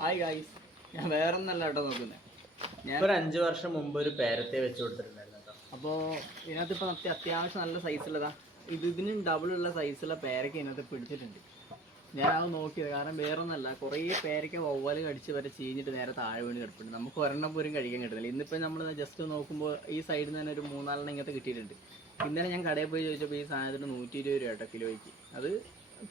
Hi guys ഞാൻ വേറെ ഒന്നല്ല കേട്ടോ നോക്കുന്നത് ഞാൻ ഒരു അഞ്ച് വർഷം മുമ്പ് ഒരു പേരത്തെ വെച്ച് കൊടുത്തിട്ടുണ്ടായിരുന്നു കേട്ടോ. അപ്പോൾ ഇതിനകത്ത് ഇപ്പോൾ അത്യ- അത്യാവശ്യം നല്ല സൈസുള്ളതാ ഇത് ഇതിന് ഡബിൾ ഉള്ള സൈസുള്ള പേരയ്ക്ക ഇതിനകത്ത് പിടിച്ചിട്ടുണ്ട് ഞാൻ അത് നോക്കിയത് കാരണം വേറെ ഒന്നല്ല കുറേ പേരയ്ക്ക വവ്വാൽ കടിച്ച് വരെ ചീഞ്ഞിട്ട് നേരെ താഴെ വീണ് കിടപ്പുണ്ട്. നമുക്ക് ഒരെണ്ണം പോലും കഴിക്കാൻ കിട്ടുന്നില്ല ഇന്നിപ്പോൾ നമ്മൾ ജസ്റ്റ് നോക്കുമ്പോൾ ഈ സൈഡിൽ നിന്ന് തന്നെ ഒരു മൂന്നാലെണ്ണം ഇങ്ങനത്തെ കിട്ടിയിട്ടുണ്ട്. ഇന്നലെ ഞാൻ കടയിൽ പോയി ചോദിച്ചപ്പോൾ ഈ സാധനത്തിന് നൂറ്റി ഇരുപത് രൂപ കേട്ടോ കിലോയ്ക്ക്. അത്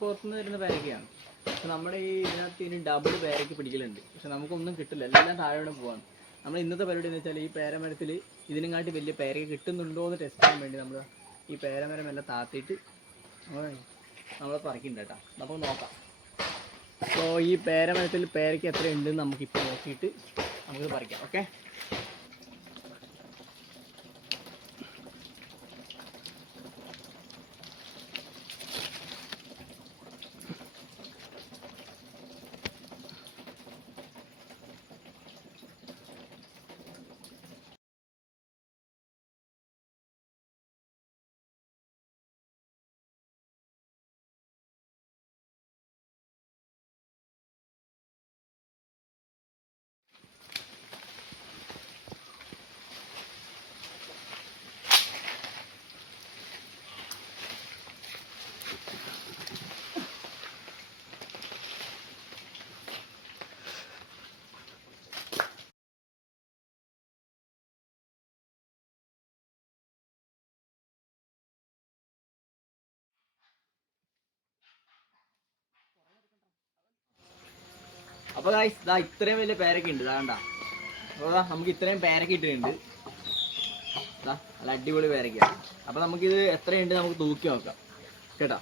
പുറത്തുനിന്ന് വരുന്ന പേരക്കയാണ്. പക്ഷെ നമ്മുടെ ഈ ഇതിനകത്ത് ഇനി ഡബിൾ പേരയ്ക്ക് പിടിക്കലുണ്ട്. പക്ഷെ നമുക്കൊന്നും കിട്ടില്ല. എല്ലാം താഴെ വീണ് പോവാണ്. നമ്മൾ ഇന്നത്തെ പരിപാടി എന്ന് വെച്ചാൽ ഈ പേരമരത്തിൽ ഇതിനും കാട്ടി വലിയ പേരയ്ക്ക് കിട്ടുന്നുണ്ടോ എന്ന് ടെസ്റ്റ് ചെയ്യാൻ വേണ്ടി നമ്മൾ ഈ പേരമരം എല്ലാം താത്തിയിട്ട് നമ്മൾ പറിക്കുന്നുണ്ട് കേട്ടോ. നമുക്ക് നോക്കാം. അപ്പോൾ ഈ പേരമരത്തിൽ പേരയ്ക്ക് എത്ര ഉണ്ടെന്ന് നമുക്കിപ്പോൾ നോക്കിയിട്ട് നമുക്ക് പറിക്കാം. ഓക്കെ? അപ്പോൾ ഇത്രയും വലിയ പേരൊക്കെ ഉണ്ട്. ഇതാണ്ട അപ്പോൾ നമുക്ക് ഇത്രയും പേരൊക്കെ ഇട്ടിട്ടുണ്ട്. നല്ല അടിപൊളി പേരൊക്കെയാണ് അപ്പോൾ നമുക്കിത് എത്രയുണ്ട് നമുക്ക് തൂക്കി നോക്കാം. കേട്ടോ?